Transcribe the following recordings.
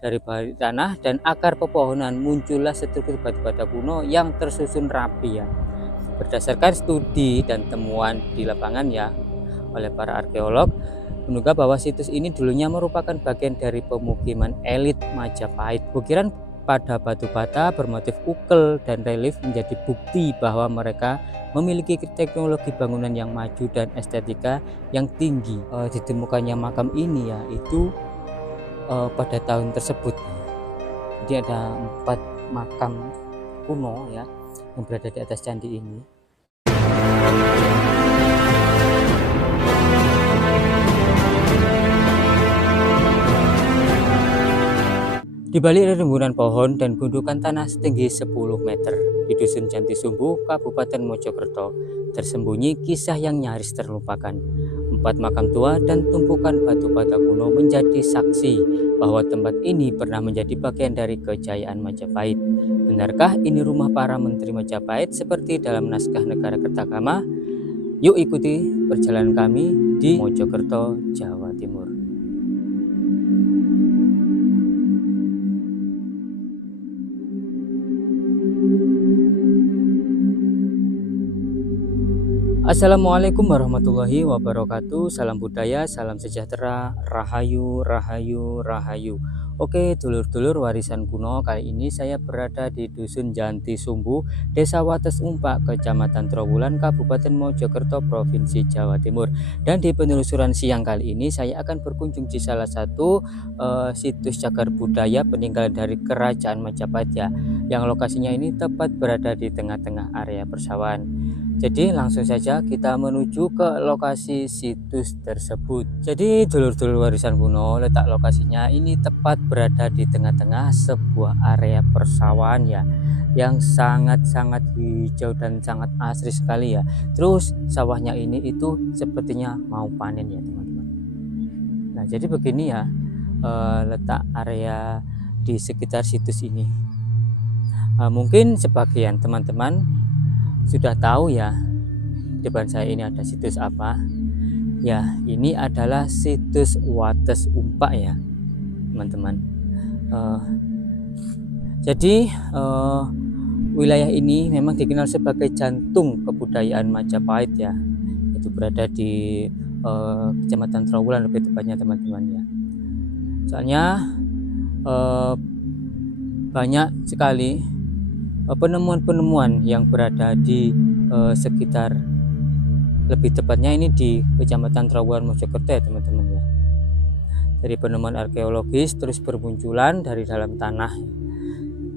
Dari balik tanah dan akar pepohonan muncullah struktur batu bata kuno yang tersusun rapi ya. Berdasarkan studi dan temuan di lapangan ya oleh para arkeolog, menduga bahwa situs ini dulunya merupakan bagian dari pemukiman elit Majapahit. Ukiran pada batu bata bermotif ukel dan relief menjadi bukti bahwa mereka memiliki teknologi bangunan yang maju dan estetika yang tinggi. Ditemukannya makam ini ya itu pada tahun tersebut. Jadi ada 4 makam kuno ya yang berada di atas candi ini. Di balik rimbunan pohon dan gundukan tanah setinggi 10 meter di Dusun Janti Sumbu, Kabupaten Mojokerto, tersembunyi kisah yang nyaris terlupakan. 4 makam tua dan tumpukan batu bata kuno menjadi saksi bahwa tempat ini pernah menjadi bagian dari kejayaan Majapahit. Benarkah ini rumah para menteri Majapahit seperti dalam naskah Negara Kertagama? Yuk ikuti perjalanan kami di Mojokerto, Jawa Timur. Assalamualaikum warahmatullahi wabarakatuh. Salam budaya, salam sejahtera, rahayu, rahayu, rahayu. Oke, dulur-dulur warisan kuno, kali ini saya berada di Dusun Janti Sumbu, Desa Wates Umpak, Kecamatan Trowulan, Kabupaten Mojokerto, Provinsi Jawa Timur. Dan di penelusuran siang kali ini saya akan berkunjung di salah satu situs cagar budaya peninggalan dari Kerajaan Majapahit ya, yang lokasinya ini tepat berada di tengah-tengah area persawahan. Jadi langsung saja kita menuju ke lokasi situs tersebut. Jadi dulur-dulur warisan kuno, letak lokasinya ini tepat berada di tengah-tengah sebuah area persawahan ya, yang sangat-sangat hijau dan sangat asri sekali ya. Terus sawahnya ini itu sepertinya mau panen ya teman-teman. Nah jadi begini ya letak area di sekitar situs ini. Mungkin sebagian teman-teman sudah tahu ya depan saya ini ada situs apa ya. Ini adalah situs Wates Umpak ya teman-teman. Jadi wilayah ini memang dikenal sebagai jantung kebudayaan Majapahit ya, itu berada di Kecamatan Trowulan lebih tepatnya teman-teman ya. Soalnya banyak sekali penemuan-penemuan yang berada di sekitar, lebih tepatnya ini di Kecamatan Trowulan Mojokerto ya teman-teman ya. Dari penemuan arkeologis terus bermunculan dari dalam tanah.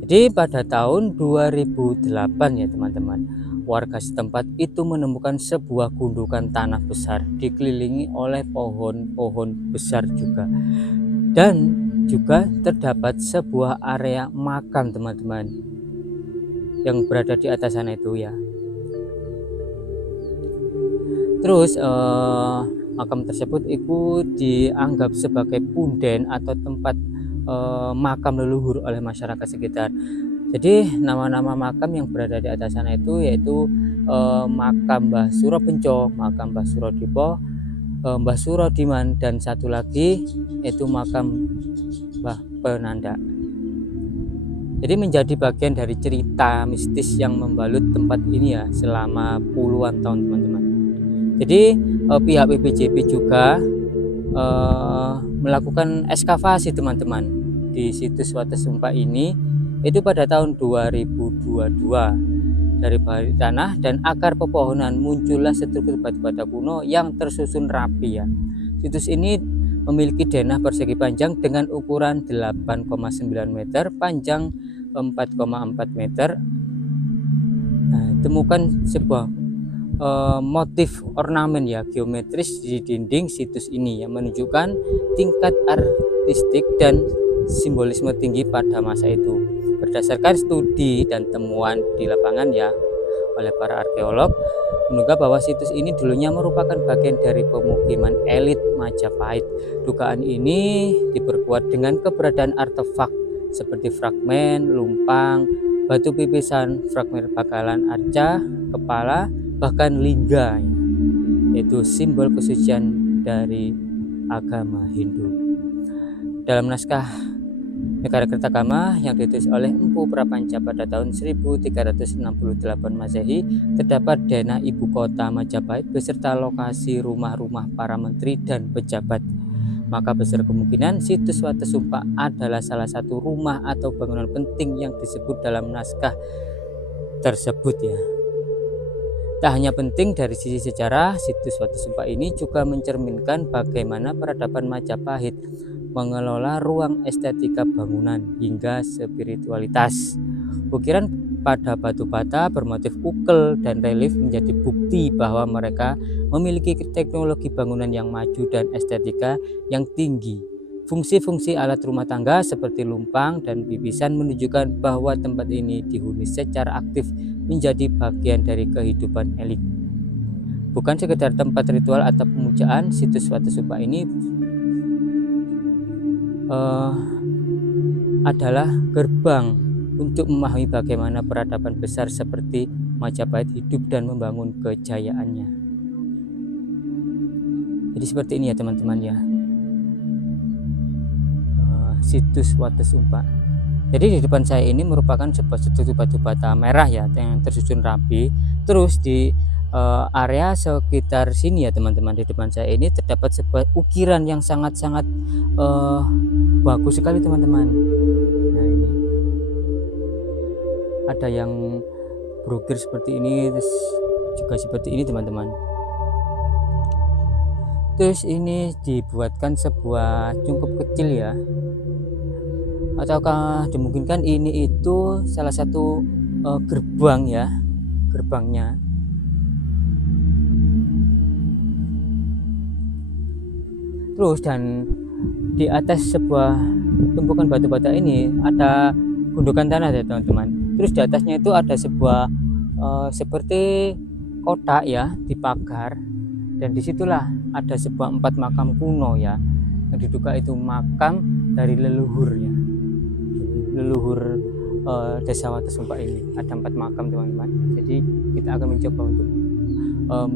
Jadi pada tahun 2008 ya teman-teman, warga setempat itu menemukan sebuah gundukan tanah besar dikelilingi oleh pohon-pohon besar juga, dan juga terdapat sebuah area makam teman-teman yang berada di atas sana itu ya. Terus makam tersebut itu dianggap sebagai punden atau tempat makam leluhur oleh masyarakat sekitar. Jadi nama-nama makam yang berada di atas sana itu yaitu makam Mbah Suropenco, makam Mbah Surodipo, Mbah Surodiman, dan satu lagi yaitu makam Mbah Penanda. Jadi menjadi bagian dari cerita mistis yang membalut tempat ini ya selama puluhan tahun teman-teman. Jadi pihak BPJB juga melakukan ekskavasi teman-teman di situs Wates Umpak ini itu pada tahun 2022. Dari balik tanah dan akar pepohonan muncullah struktur batu bata kuno yang tersusun rapi ya. Situs ini memiliki denah persegi panjang dengan ukuran 8,9 meter, panjang 4,4 meter. Nah, temukan sebuah motif ornamen ya geometris di dinding situs ini yang menunjukkan tingkat artistik dan simbolisme tinggi pada masa itu. Berdasarkan studi dan temuan di lapangan ya oleh para arkeolog, menduga bahwa situs ini dulunya merupakan bagian dari pemukiman elit Majapahit. Dugaan ini diperkuat dengan keberadaan artefak seperti fragmen lumpang, batu pipisan, fragmen bakalan arca, kepala, bahkan lingga, yaitu simbol kesucian dari agama Hindu. Dalam naskah Negara Kertagama yang ditulis oleh Empu Prapanca pada tahun 1368 Masehi, terdapat denah ibu kota Majapahit beserta lokasi rumah-rumah para menteri dan pejabat. Maka besar kemungkinan situs Watesumpa adalah salah satu rumah atau bangunan penting yang disebut dalam naskah tersebut ya. Tak hanya penting dari sisi sejarah, situs Watesumpa ini juga mencerminkan bagaimana peradaban Majapahit mengelola ruang estetika bangunan hingga spiritualitas. Ukiran pada batu bata bermotif ukel dan relief menjadi bukti bahwa mereka memiliki teknologi bangunan yang maju dan estetika yang tinggi. Fungsi-fungsi alat rumah tangga seperti lumpang dan bibisan menunjukkan bahwa tempat ini dihuni secara aktif menjadi bagian dari kehidupan elit. Bukan sekedar tempat ritual atau pemujaan, situs Watesumpa ini adalah gerbang untuk memahami bagaimana peradaban besar seperti Majapahit hidup dan membangun kejayaannya. Jadi seperti ini ya teman-teman ya, situs Watesumpa. Jadi di depan saya ini merupakan sebuah struktur batu bata merah ya yang tersusun rapi. Terus di area sekitar sini ya teman-teman, di depan saya ini terdapat sebuah ukiran yang sangat-sangat bagus sekali teman-teman. Nah ini ada yang berukir seperti ini, terus juga seperti ini teman-teman. Terus ini dibuatkan sebuah cungkup kecil ya, ataukah dimungkinkan ini itu salah satu gerbang ya, gerbangnya. Terus dan di atas sebuah tumpukan batu bata ini ada gundukan tanah ya teman-teman. Terus di atasnya itu ada sebuah seperti kotak ya di pagar, dan disitulah ada sebuah 4 makam kuno ya yang diduga itu makam dari leluhur ya, leluhur desa Watesumpa ini. Ada 4 makam teman-teman. Jadi kita akan mencoba untuk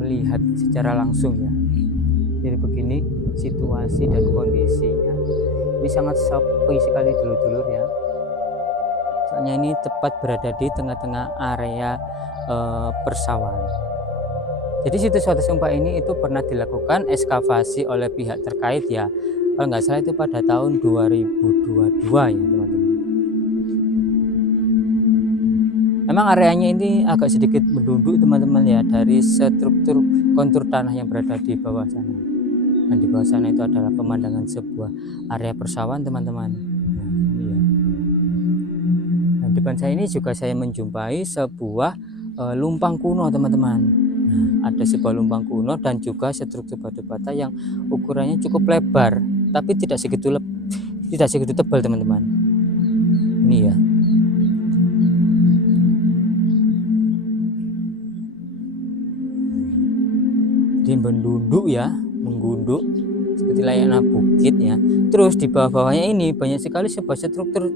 melihat secara langsung ya. Jadi begini situasi dan kondisinya. Ini sangat sepi sekali dulur-dulur ya. Soalnya ini tepat berada di tengah-tengah area persawahan. Jadi situs Watesumpa ini itu pernah dilakukan ekskavasi oleh pihak terkait ya. Kalau nggak salah itu pada tahun 2022 ya teman-teman. Memang areanya ini agak sedikit mendunduk teman-teman ya, dari struktur kontur tanah yang berada di bawah sana. Dan di bawah sana itu adalah pemandangan sebuah area persawahan teman-teman. Nah, iya. Dan depan saya ini juga saya menjumpai sebuah lumpang kuno teman-teman. Nah, ada sebuah lumpang kuno dan juga struktur batu bata yang ukurannya cukup lebar, tapi tidak segitu tebal teman-teman. Ini ya. Di mendunduk ya, menggunduk seperti layaknya bukit ya. Terus di bawah-bawahnya ini banyak sekali sebuah struktur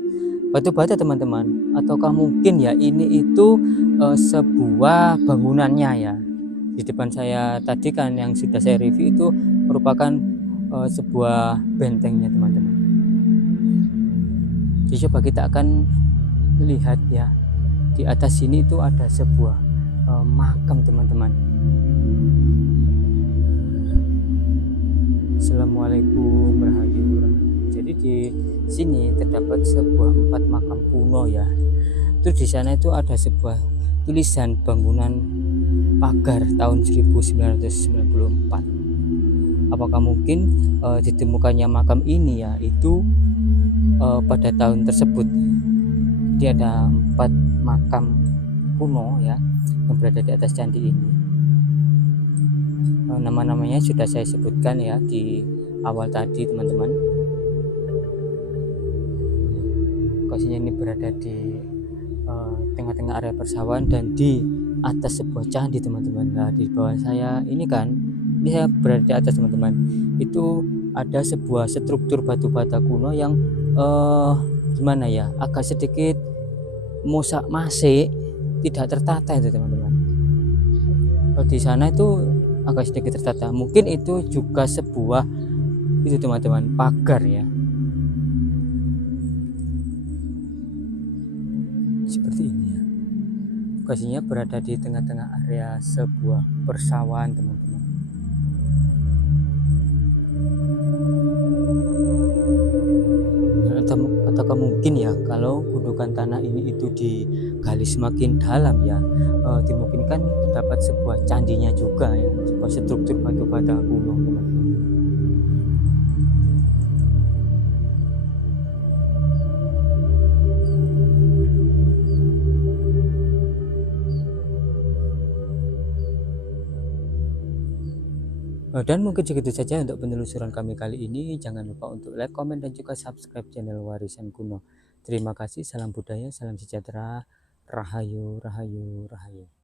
batu bata teman-teman. Ataukah mungkin ya ini itu sebuah bangunannya ya. Di depan saya tadi kan yang sudah saya review itu merupakan sebuah bentengnya teman-teman. Jadi coba kita akan melihat ya, di atas sini itu ada sebuah makam teman-teman. Assalamualaikum warahmatullahi wabarakatuh. Jadi di sini terdapat sebuah 4 makam kuno ya. Terus di sana itu ada sebuah tulisan bangunan pagar tahun 1994. Apakah mungkin ditemukannya makam ini ya itu pada tahun tersebut. Jadi ada 4 makam kuno ya yang berada di atas candi ini. Nama-namanya sudah saya sebutkan ya di awal tadi teman-teman. Lokasinya ini berada di tengah-tengah area persawahan dan di atas sebuah candi teman-teman. Nah di bawah saya ini kan, ini saya berada di atas teman-teman. Itu ada sebuah struktur batu bata kuno yang gimana ya, agak sedikit masih tidak tertata itu teman-teman. Kalau di sana itu agak sedikit tertata, mungkin itu juga sebuah itu teman-teman pagar ya. seperti ini ya. Lokasinya berada di tengah-tengah area sebuah persawahan, teman-teman. Ataukah mungkin ya kalau gundukan tanah ini itu digali semakin dalam ya, dimungkinkan terdapat sebuah candinya juga ya, sebuah struktur batu bata kuno, teman-teman. Dan mungkin segitu saja untuk penelusuran kami kali ini. Jangan lupa untuk like, komen, dan juga subscribe channel Warisan Kuno. Terima kasih, salam budaya, salam sejahtera, rahayu, rahayu, rahayu.